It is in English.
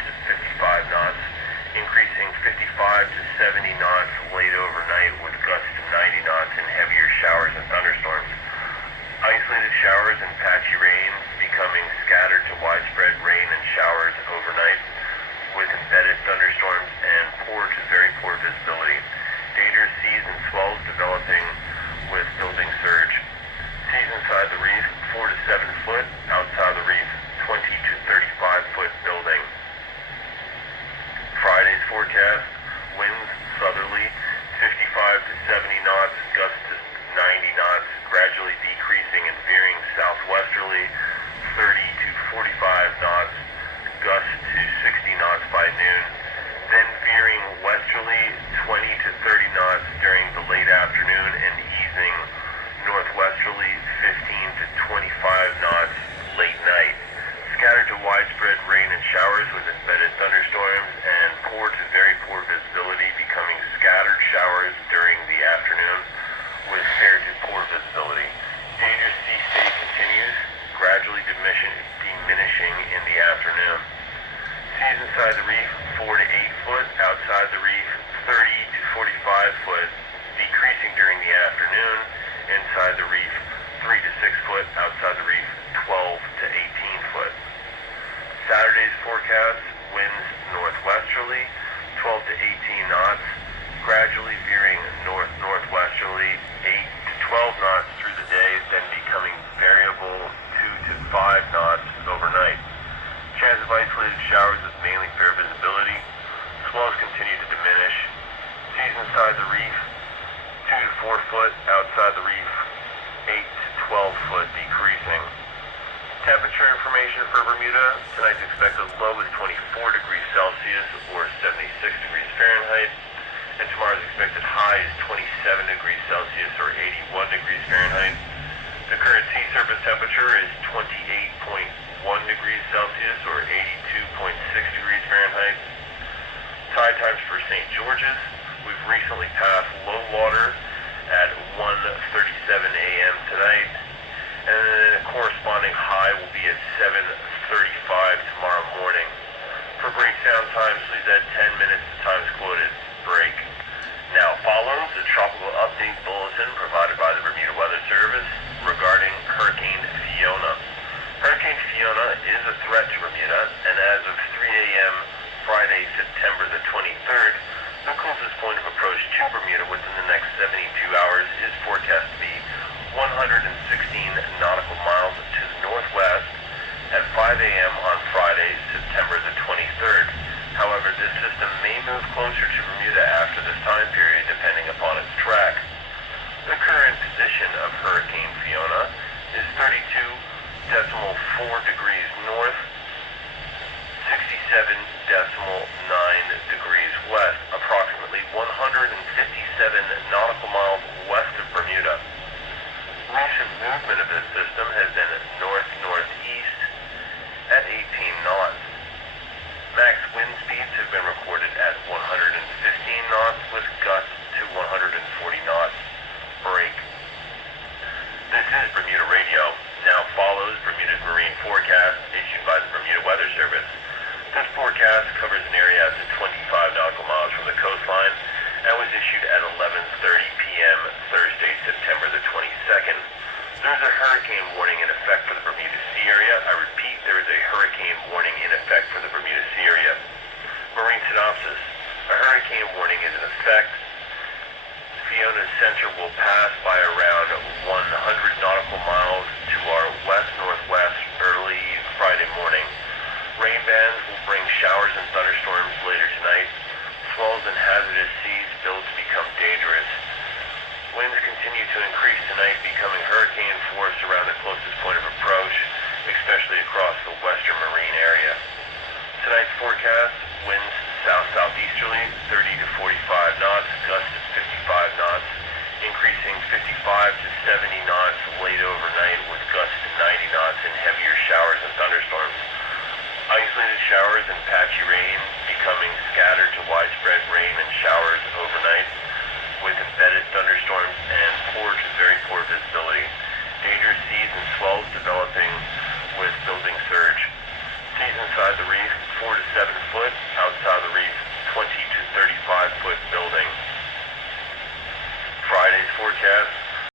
gust of 55 knots, increasing 55 to 70 knots late overnight with gusts to 90 knots and heavier showers and thunderstorms. Isolated showers and patchy rain becoming scattered to widespread rain and showers overnight with embedded thunderstorms and poor to very poor visibility. Dangerous seas and swells developing with building surge. Seas inside the reef 4 to 7 foot, outside the reef 20 to 35 foot building. Friday's forecast, winds southerly 55 to 70 knots, gusts to 90 knots, gradually decreasing and veering southwesterly 30 to 45 knots, gusts to 60 knots by noon, then veering westerly 20 to 30 knots during the late afternoon and easing northwesterly 15 to 25 knots late night. Scattered to widespread rain and showers with embedded thunderstorms and poor to very poor visibility, becoming scattered showers during the afternoon with fair to poor visibility. Dangerous sea state continues, gradually diminishing in the afternoon. Seas inside the reef 4 to 8 foot, outside the reef 30 to 45 foot, decreasing during the afternoon. Inside the reef 3 to 6 foot, outside the reef 12 to 18 foot. Saturday's forecast, winds northwesterly 12 to 18 knots, gradually veering north-northwesterly 8 to 12 knots through the day, then becoming variable 2 to 5 knots overnight. Chance of isolated showers with mainly fair visibility. Swells continue to diminish. Seas inside the reef 2 to 4 foot, outside the reef 8 to 12 foot, decreasing. Temperature information for Bermuda. Tonight's expected low is 24 degrees Celsius or 76 degrees Fahrenheit. And tomorrow's expected high is 27 degrees Celsius or 81 degrees Fahrenheit. The current sea surface temperature is 28.1 degrees Celsius or 82.6 degrees Fahrenheit. Tide times for St. George's. We've recently passed low water at 1:37 a.m. tonight, and then a corresponding high will be at 7:35 tomorrow morning. For breakdown times, please add 10 minutes to times quoted. Break. Now follows the tropical update bulletin provided by the Bermuda Weather Service regarding Hurricane Fiona. Hurricane Fiona is a threat to Bermuda, and as of 3 a.m. Friday, September the 23rd, the closest point of approach to Bermuda within the next 72 hours is forecast to be 116 nautical miles to the northwest at 5 a.m. on Friday, September the 23rd. However, this system may move closer to Bermuda after this time period, depending upon its track. The current position of Hurricane Fiona is 32.4 degrees north, 67.9 degrees west, approximately 157 nautical miles west of Bermuda. Recent movement of this system has been north-northeast at 18 knots. Max wind speeds have been recorded at 115 knots with gusts to 140 knots. Break. This is Bermuda Radio. Now follows Bermuda's marine forecast issued by the Bermuda Weather Service. This forecast covers an area up to 25 nautical miles from the coastline and was issued at 11:30 p.m. Thursday, September the 22nd. There is a hurricane warning in effect for the Bermuda Sea area. I repeat, there is a hurricane warning in effect for the Bermuda Sea area. Marine synopsis. A hurricane warning is in effect. Fiona's center will pass by around 100 nautical miles to our west-northwest early Friday morning. Rain bands will bring showers and thunderstorms later tonight. Swells and hazardous seas build to become dangerous. Winds continue to increase tonight, becoming hurricane force around the closest point of approach, especially across the western marine area. Tonight's forecast, winds south-southeasterly, 30 to 45 knots, gusts at 55 knots, increasing 55 to 70 knots late overnight with gusts to 90 knots and heavier showers and thunderstorms. Isolated showers and patchy rain becoming scattered to widespread rain and showers overnight.